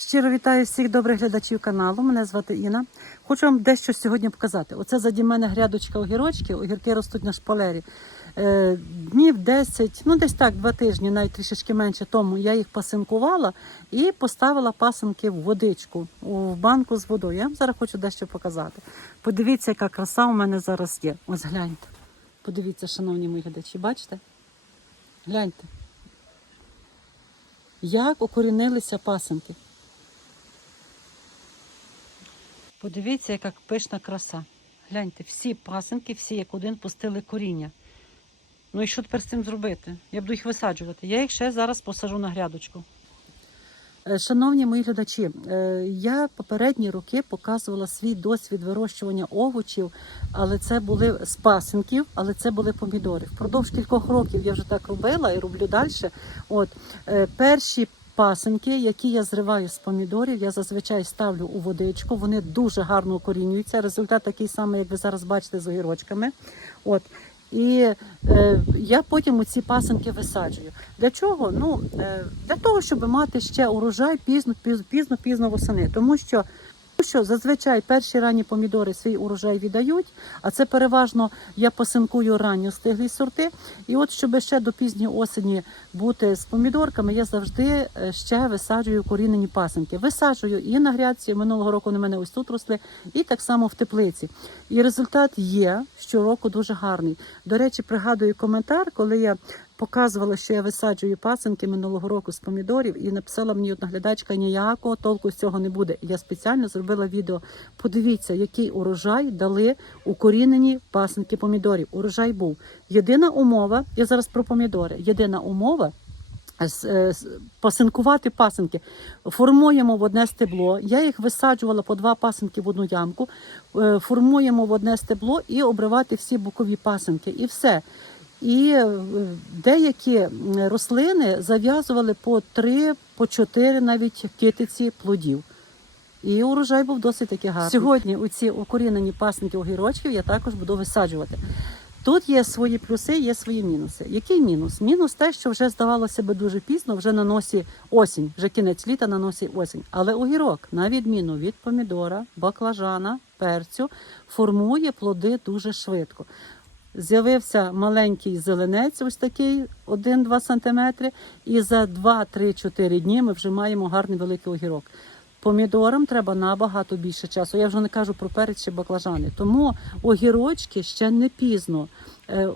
Щиро вітаю всіх добрих глядачів каналу. Мене звати Інна. Хочу вам дещо сьогодні показати. Оце заді мене грядочка огірочки. Огірки ростуть на шпалері. Е, днів 10, ну десь так, два тижні, навіть трішечки менше тому, я їх пасинкувала і поставила пасинки в водичку в банку з водою. Я вам зараз хочу дещо показати. Подивіться, яка краса у мене зараз є. Ось гляньте. Подивіться, шановні мої глядачі, бачите? Гляньте. Як укорінилися пасинки. Подивіться, яка пишна краса. Гляньте, всі пасинки, всі як один пустили коріння. Ну і що тепер з цим зробити? Я буду їх висаджувати. Я їх ще зараз посажу на грядочку. Е, Шановні мої глядачі, е, я попередні роки показувала свій досвід вирощування овочів, але це були з пасинків, але це були помідори. Впродовж кількох років я вже так робила і роблю далі. От е, перші пасинки, які я зриваю з помідорів, я зазвичай ставлю у водичку. Вони дуже гарно укорінюються. Результат такий самий, як ви зараз бачите, з огірочками. От. І е, я потім ці пасинки висаджую. Для чого? Ну е, для того, щоб мати ще урожай пізно, пізно, пізно, пізно восени. Тому що, що зазвичай перші ранні помідори свій урожай віддають, а це переважно я пасинкую ранньо стиглі сорти. І от, щоб ще до пізньої осені бути з помідорками, я завжди е, ще висаджую корінені пасинки. Висаджую і на грядці. Минулого року в мене ось тут росли, і так само в теплиці. І результат є щороку дуже гарний. До речі, пригадую коментар, коли я показувала, що я висаджую пасинки минулого року з помідорів, і написала мені одна глядачка, ніякого толку з цього не буде. Я спеціально зробила відео. Подивіться, який урожай дали укорінені пасинки помідорів. Урожай був. Єдина умова, я зараз про помідори. Єдина умова. е, з- Пасинкувати пасинки. Формуємо в одне стебло. Я їх висаджувала по два пасинки в одну ямку. Е, Формуємо в одне стебло і обривати всі бокові пасинки. І все. І е, деякі рослини зав'язували по три, по чотири навіть китиці плодів. І урожай був досить таки гарний. Сьогодні у ці укорінені пасинки огірочків я також буду висаджувати. Тут є свої плюси, є свої мінуси. Який мінус? Мінус те, що вже здавалося би дуже пізно, вже на носі осінь, вже кінець літа на носі осінь. Але огірок, на відміну від помідора, баклажана, перцю, формує плоди дуже швидко. З'явився маленький зеленець, ось такий 1-2 см, і за 2-3-4 дні ми вже маємо гарний великий огірок. Помідорам треба набагато більше часу. Я вже не кажу про перець чи баклажани. Тому огірочки ще не пізно. Е,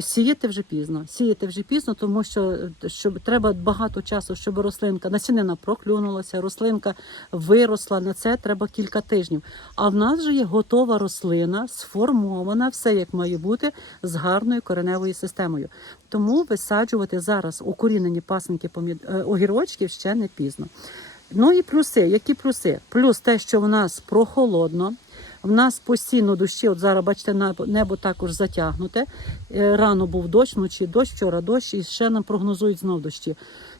Сіяти вже пізно. Сіяти вже пізно, тому що щоб треба багато часу, щоб рослинка насінина проклюнулася, рослинка виросла. На це треба кілька тижнів. А в нас вже є готова рослина, сформована, все як має бути, з гарною кореневою системою. Тому висаджувати зараз укорінені пасинки помід... е, огірочків ще не пізно. Ну і плюси. Які плюси? Плюс те, що в нас прохолодно. В нас постійно дощі, от зараз бачите, небо, також затягнуте. Е, Рано був дощ, вночі дощ, вчора дощ, і ще нам прогнозують знов дощі.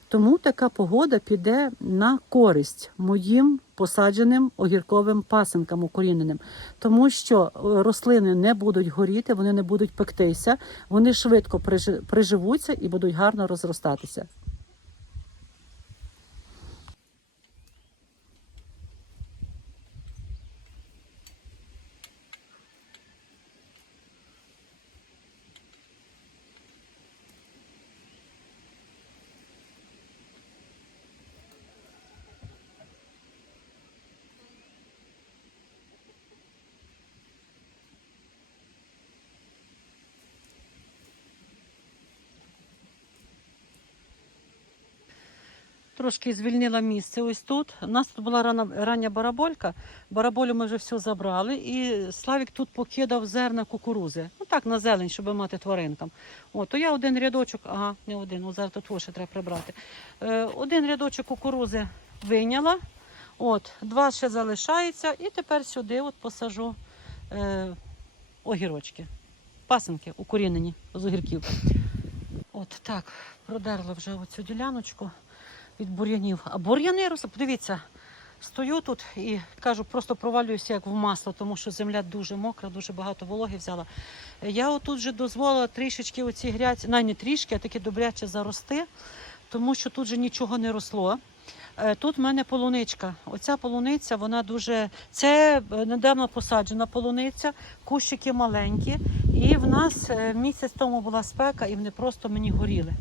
Тому така погода піде на користь моїм посадженим огірковим пасинкам укоріненим. Тому що е, рослини не будуть горіти, вони не будуть пектися, вони швидко прижи- приживуться і будуть гарно розростатися. Трошки звільнила місце ось тут. У нас тут була рана, рання бараболька. Бараболю ми вже все забрали. І Славік тут покидав зерна кукурузи. Ну так, на зелень, щоб мати тваринкам. От, то я один рядочок, ага, не один, о, зараз тут ще треба прибрати. Е, один рядочок кукурузи вийняла. От, два ще залишається. І тепер сюди от посажу е, огірочки. Пасинки укорінені з огірків. От так, продерла вже оцю діляночку від бур'янів. А бур'яни росли, подивіться, стою тут і кажу, просто провалююся як в масло, тому що земля дуже мокра, дуже багато вологи взяла. Я отут вже дозволила трішечки оці грядці, навіть не трішки, а таки добряче зарости, тому що тут же нічого не росло. Е, Тут в мене полуничка. Оця полуниця, вона дуже. Це е, недавно посаджена полуниця, кущики маленькі. І в нас е, місяць тому була спека, і вони просто мені горіли.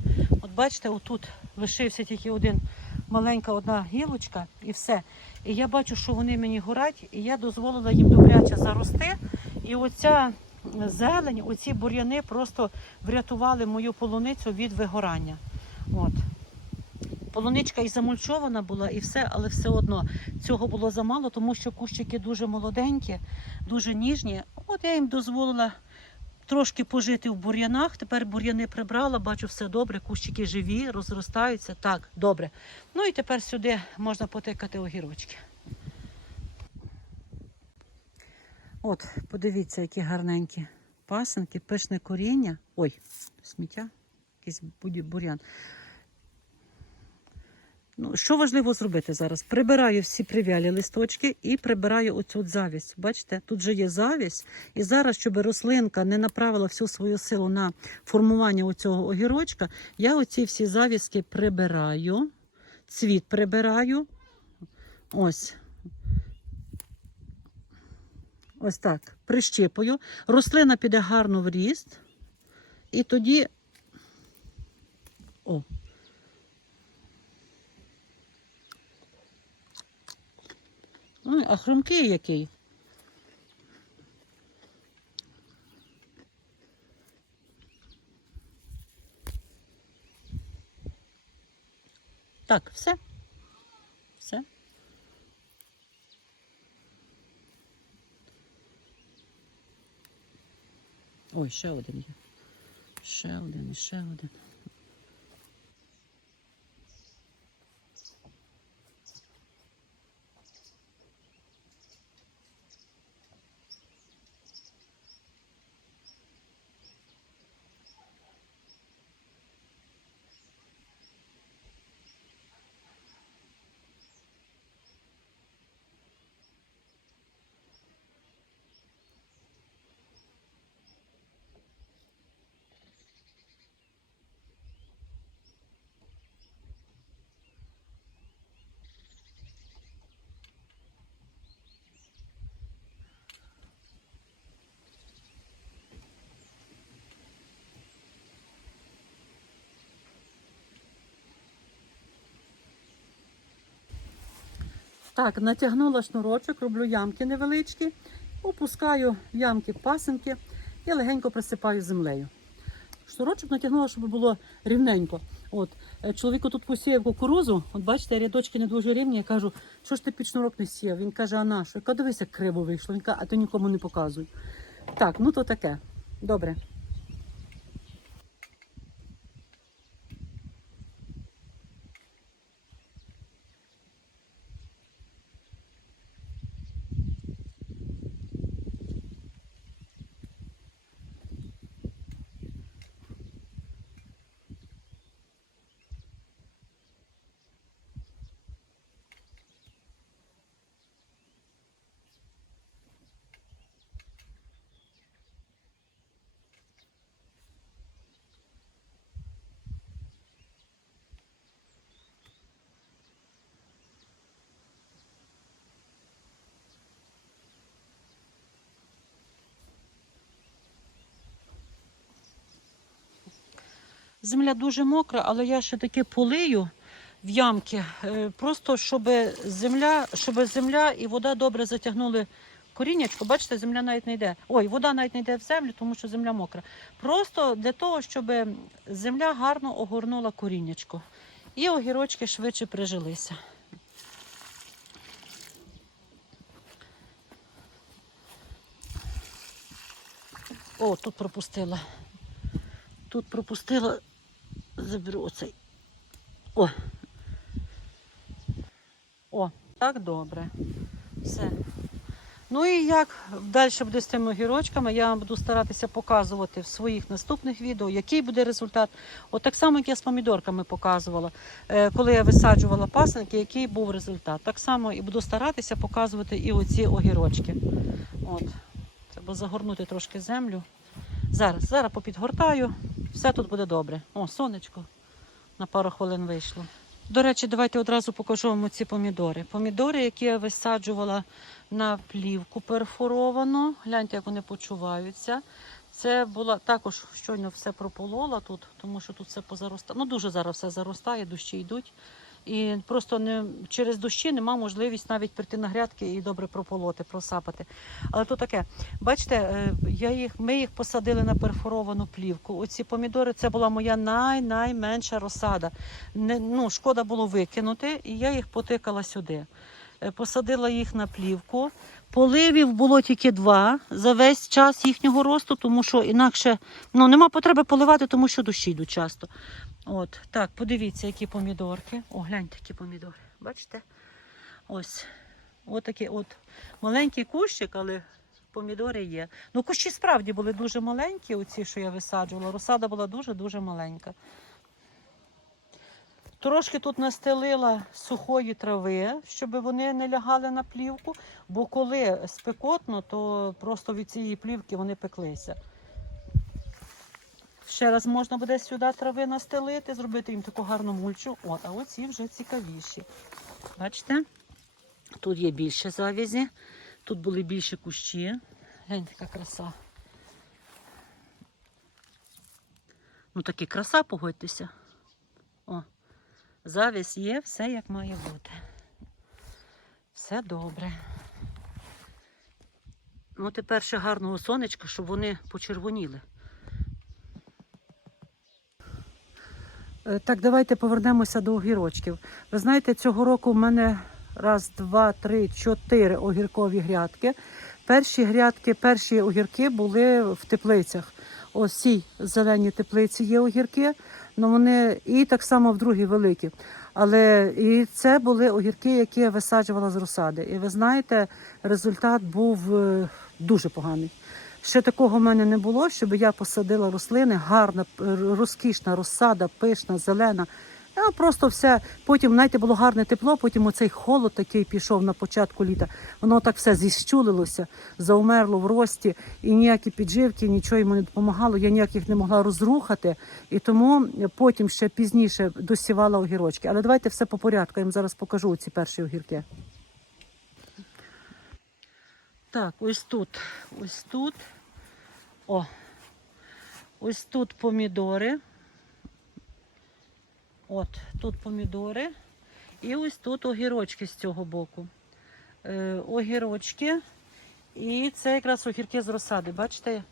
От бачите, отут лишився тільки один маленька одна гілочка і все. І я бачу, що вони мені горять, і я дозволила їм добряче зарости. І оця зелень, оці бур'яни просто врятували мою полуницю від вигорання. От. Полуничка і замульчована була, і все, але все одно цього було замало, тому що кущики дуже молоденькі, дуже ніжні. От я їм дозволила трошки пожити в бур'янах. Тепер бур'яни прибрала, бачу, все добре, кущики живі, розростаються. Так, добре. Ну і тепер сюди можна потикати огірочки. От, подивіться, які гарненькі пасенки, пишне коріння. Ой, сміття, якийсь бур'ян. Ну, що важливо зробити зараз? Прибираю всі прив'ялі листочки і прибираю оцю завість. Бачите, тут же є завість. І зараз, щоб рослинка не направила всю свою силу на формування оцього огірочка, я оці всі завіски прибираю, цвіт прибираю. Ось. Ось так. Прищипую. Рослина піде гарно в ріст. І тоді. О, Ой, а хрумкий який. Так, все. Все. Ой, ще один є. Ще один, ще один. Так, натягнула шнурочок, роблю ямки невеличкі, опускаю ямки пасинки і легенько присипаю землею. Шнурочок натягнула, щоб було рівненько. От, е, чоловіку тут посіяв кукурузу, от бачите, рядочки не дуже рівні. Я кажу, що ж ти під шнурок не сіяв? Він каже, а на що? Я кажу, дивись, як криво вийшло. Він каже, а ти нікому не показуй. Так, ну то таке. Добре. Земля дуже мокра, але я ще таки полию в ямки, е, просто щоб земля, щоб земля і вода добре затягнули коріннячко. Бачите, земля навіть не йде. Ой, вода навіть не йде в землю, тому що земля мокра. Просто для того, щоб земля гарно огорнула коріннячко. І огірочки швидше прижилися. О, тут пропустила. Тут пропустила. Заберу оцей. О. О, так добре. Все. Ну і як далі буде з тими огірочками, я вам буду старатися показувати в своїх наступних відео, який буде результат. От так само, як я з помідорками показувала, е, коли я висаджувала пасенки, який був результат. Так само і буду старатися показувати і оці огірочки. От. Треба загорнути трошки землю. Зараз, зараз попідгортаю, все тут буде добре. О, сонечко на пару хвилин вийшло. До речі, давайте одразу покажу вам ці помідори. Помідори, які я висаджувала на плівку перфоровану. Гляньте, як вони почуваються. Це була також щойно все прополола тут, тому що тут все позаростає. Ну дуже зараз все заростає, дощі йдуть. І просто не через дощі нема можливість навіть прийти на грядки і добре прополоти, просапати. Але то таке. Бачите, е, я їх, ми їх посадили на перфоровану плівку. Оці помідори це була моя най-найменша розсада. Не, ну, шкода було викинути, і я їх потикала сюди. Е, Посадила їх на плівку. Поливів було тільки два за весь час їхнього росту, тому що інакше ну, нема потреби поливати, тому що дощі йдуть часто. От, так, подивіться, які помідорки. О, гляньте, які помідори. Бачите? Ось. От такий от маленький кущик, але помідори є. Ну, кущі справді були дуже маленькі, оці, що я висаджувала. Розсада була дуже-дуже маленька. Трошки тут настелила сухої трави, щоб вони не лягали на плівку, бо коли спекотно, то просто від цієї плівки вони пеклися. Ще раз можна буде сюди трави настелити, зробити їм таку гарну мульчу. От, а оці вже цікавіші. Бачите? Тут є більше завязі, тут були більше кущі. Гляньте, яка краса. Ну, таки краса, погодьтеся. О, завість є, все як має бути. Все добре. Ну, тепер ще гарного сонечка, щоб вони почервоніли. Так, давайте повернемося до огірочків. Ви знаєте, цього року в мене раз, два, три, чотири огіркові грядки. Перші грядки, перші огірки були в теплицях. Ось зеленій теплиці є огірки, ну вони і так само в другій великі. Але і це були огірки, які я висаджувала з розсади. І ви знаєте, результат був е, дуже поганий. Ще такого в мене не було, щоб я посадила рослини, гарна, розкішна розсада, пишна, зелена. А просто все. Потім, знаєте, було гарне тепло, потім оцей холод такий пішов на початку літа. Воно так все зіщулилося, заумерло в рості, і ніякі підживки, нічого йому не допомагало. Я ніяких не могла розрухати. І тому потім ще пізніше досівала огірочки. Але давайте все по порядку. Я вам зараз покажу ці перші огірки. Так, ось тут. Ось тут. О. Ось тут помідори. От, тут помідори. І ось тут огірочки з цього боку. Е, огірочки. І це якраз огірки з розсади. Бачите?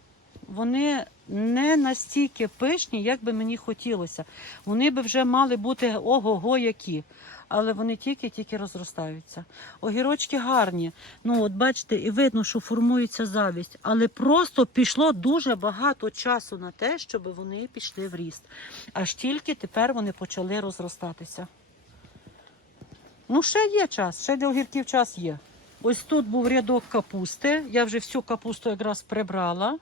Вони не настільки пишні, як би мені хотілося. Вони би вже мали бути ого-го які. Але вони тільки-тільки розростаються. Огірочки гарні. Ну, от бачите, і видно, що формується завість. Але просто пішло дуже багато часу на те, щоб вони пішли в ріст. Аж тільки тепер вони почали розростатися. Ну, ще є час, ще для огірків час є. Ось тут був рядок капусти. Я вже всю капусту якраз прибрала.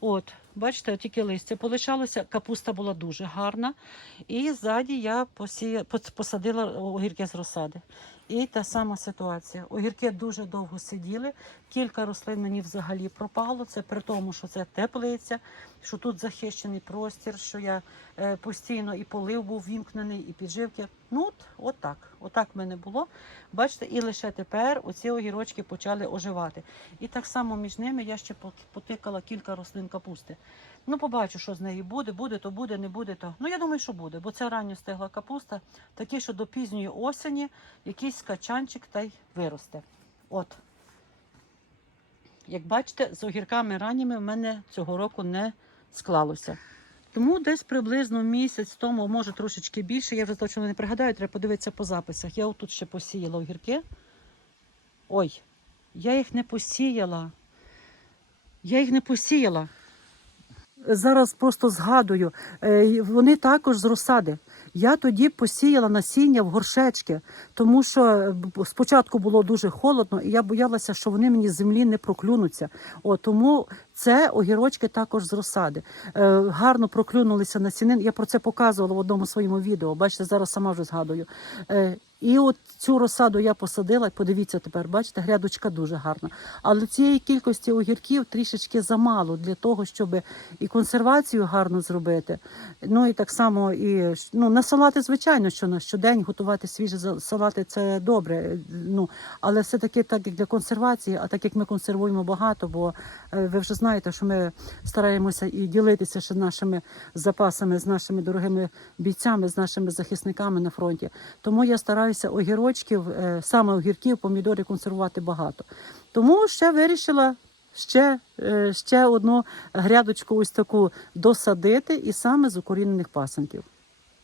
От, бачите, тільки листя полишалося. Капуста була дуже гарна. І ззаді я посія... посадила огірки з розсади. І та сама ситуація. Огірки дуже довго сиділи. Кілька рослин мені взагалі пропало. Це при тому, що це теплиця, що тут захищений простір, що я е, постійно і полив був вімкнений, і підживки. Ну, от, от так. Отак в мене було. Бачите, і лише тепер оці огірочки почали оживати. І так само між ними я ще потикала кілька рослин капусти. Ну, побачу, що з неї буде. Буде, то буде, не буде, то. Ну, я думаю, що буде, бо це ранньо стигла капуста, такі, що до пізньої осені якийсь качанчик та й виросте. От. Як бачите, з огірками ранніми в мене цього року не склалося. Тому десь приблизно місяць тому, може трошечки більше, я вже точно не пригадаю, треба подивитися по записах. Я отут ще посіяла огірки. Ой, я їх не посіяла. Я їх не посіяла. Зараз просто згадую, е, вони також з розсади. Я тоді посіяла насіння в горшечки, тому що е, спочатку було дуже холодно, і я боялася, що вони мені з землі не проклюнуться. О, тому це огірочки також з розсади. Е, гарно проклюнулися насінин. Я про це показувала в одному своєму відео. Бачите, зараз сама вже згадую. Е, І от цю розсаду я посадила, подивіться тепер, бачите, грядочка дуже гарна. Але цієї кількості огірків трішечки замало для того, щоб і консервацію гарно зробити. Ну і так само і ну, на салати, звичайно, що на щодень готувати свіжі салати це добре. Ну, але все-таки так як для консервації, а так як ми консервуємо багато, бо е, ви вже знаєте, що ми стараємося і ділитися ще нашими запасами з нашими дорогими бійцями, з нашими захисниками на фронті. Тому я стараюся огірочків, е, саме огірків, помідорів консервувати багато. Тому ще вирішила ще, е, ще одну грядочку ось таку досадити і саме з укорінених пасенків.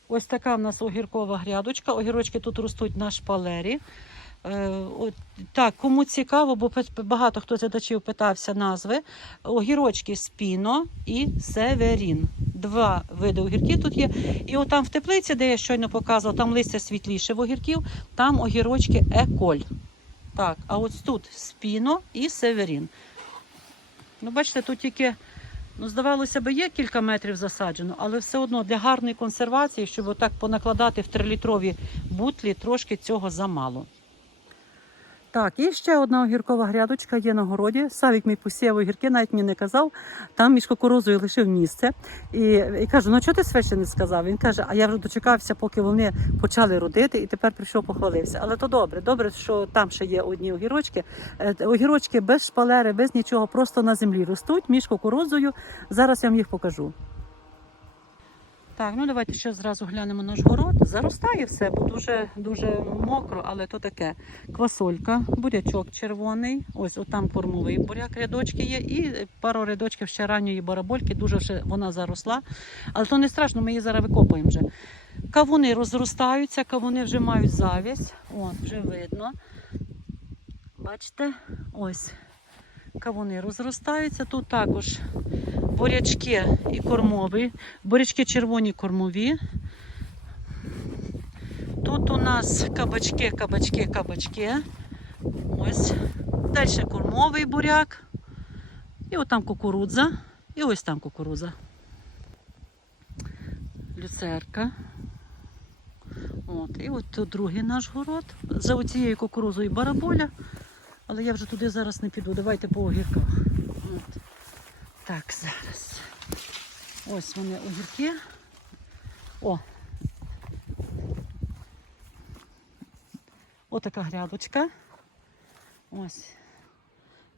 Ось така в нас огіркова грядочка. Огірочки тут ростуть на шпалері. Е, от, так, кому цікаво, бо багато хто з глядачів питався назви. Огірочки спіно і северін. Два види огірків тут є. І от там в теплиці, де я щойно показувала, там листя світліше в огірків, там огірочки еколь. Так, а ось тут спіно і северін. Ну, бачите, тут тільки, ну, здавалося б, є кілька метрів засаджено, але все одно для гарної консервації, щоб отак понакладати в трилітрові бутлі, трошки цього замало. Так, і ще одна огіркова грядочка є на городі. Савік мій посіяв огірки, навіть мені не казав. Там між кукурузою лишив місце. І, і кажу: ну чого ти свече не сказав? Він каже, а я вже дочекався, поки вони почали родити, і тепер прийшов, похвалився. Але то добре, добре, що там ще є одні огірочки. Е, Огірочки без шпалери, без нічого, просто на землі ростуть між кукурудзою. Зараз я вам їх покажу. Так, ну давайте ще зразу глянемо наш город. Заростає все, бо дуже дуже мокро, але то таке. Квасолька, бурячок червоний. Ось отам кормовий буряк, рядочки є, і пару рядочків ще ранньої барабольки. Дуже вже вона заросла. Але то не страшно, ми її зараз викопуємо вже. Кавуни розростаються, кавуни вже мають завість. О, вже видно. Бачите? Ось. Кавуни розростаються. Тут також бурячки і кормові. Бурячки червоні кормові. Тут у нас кабачки, кабачки, кабачки. Ось. Далі кормовий буряк. І от там кукурудза. І ось там кукурудза. Люцерка. От. І от тут другий наш город. За оцією кукурузою бараболя. Але я вже туди зараз не піду. Давайте по огірках. От. Так, зараз. Ось вони огірки. О. Отака грядочка. Ось.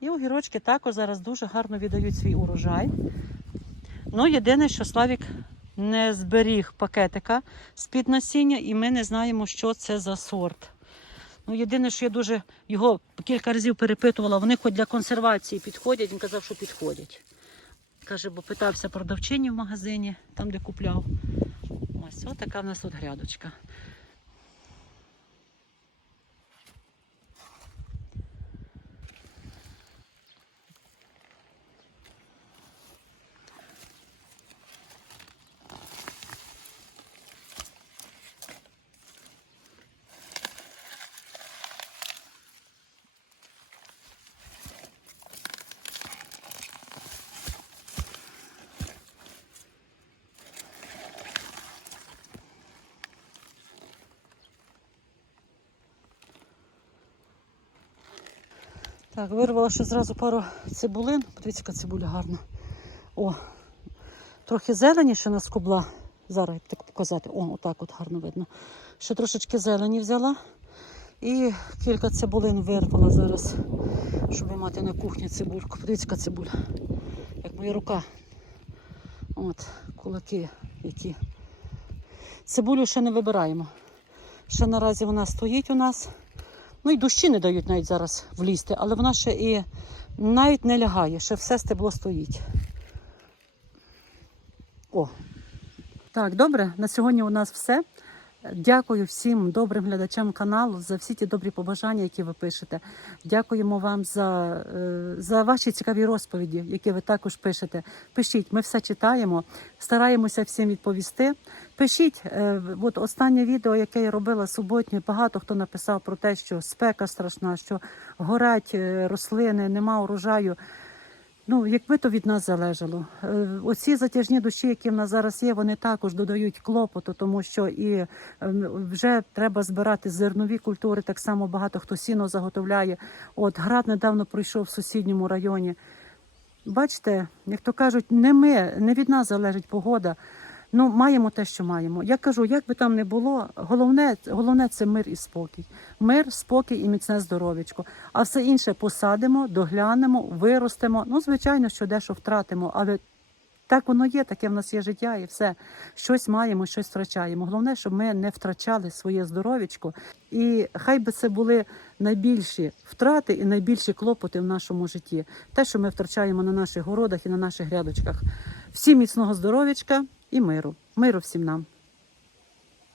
І огірочки також зараз дуже гарно віддають свій урожай. Ну, єдине, що Славік не зберіг пакетика з-під насіння, і ми не знаємо, що це за сорт. Ну, єдине, що я дуже його кілька разів перепитувала, вони хоч для консервації підходять. Він казав, що підходять. Каже, бо питався продавчині в магазині, там, де купляв. Ось така в нас тут грядочка. Так, вирвала ще зразу пару цибулин. Подивіться, яка цибуля гарна. О, трохи зелені ще наскубла. Зараз як так показати. О, отак от гарно видно. Ще трошечки зелені взяла. І кілька цибулин вирвала зараз, щоб мати на кухні цибульку. Подивіться, яка цибуля. Як моя рука. От, кулаки які. Цибулю ще не вибираємо. Ще наразі вона стоїть у нас. Ну і дощі не дають навіть зараз влізти, але вона ще і навіть не лягає, ще все стебло стоїть. О. Так, добре, на сьогодні у нас все. Дякую всім добрим глядачам каналу за всі ті добрі побажання, які ви пишете. Дякуємо вам за, е, за ваші цікаві розповіді, які ви також пишете. Пишіть, ми все читаємо, стараємося всім відповісти. Пишіть, е, от останнє відео, яке я робила суботнє, багато хто написав про те, що спека страшна, що горять е, рослини, нема урожаю. Ну, якби то від нас залежало. Е, Оці затяжні дощі, які в нас зараз є, вони також додають клопоту, тому що і е, вже треба збирати зернові культури. Так само багато хто сіно заготовляє. От град недавно пройшов в сусідньому районі. Бачите, як то кажуть, не ми, не від нас залежить погода. Ну, маємо те, що маємо. Я кажу, як би там не було, головне, головне це мир і спокій. Мир, спокій і міцне здоров'ячко. А все інше посадимо, доглянемо, виростемо. Ну, звичайно, що дещо втратимо, але так воно є, таке в нас є життя, і все. Щось маємо, щось втрачаємо. Головне, щоб ми не втрачали своє здоров'ячко. І хай би це були найбільші втрати і найбільші клопоти в нашому житті. Те, що ми втрачаємо на наших городах і на наших грядочках. Всім міцного здоров'ячка і миру. Миру всім нам.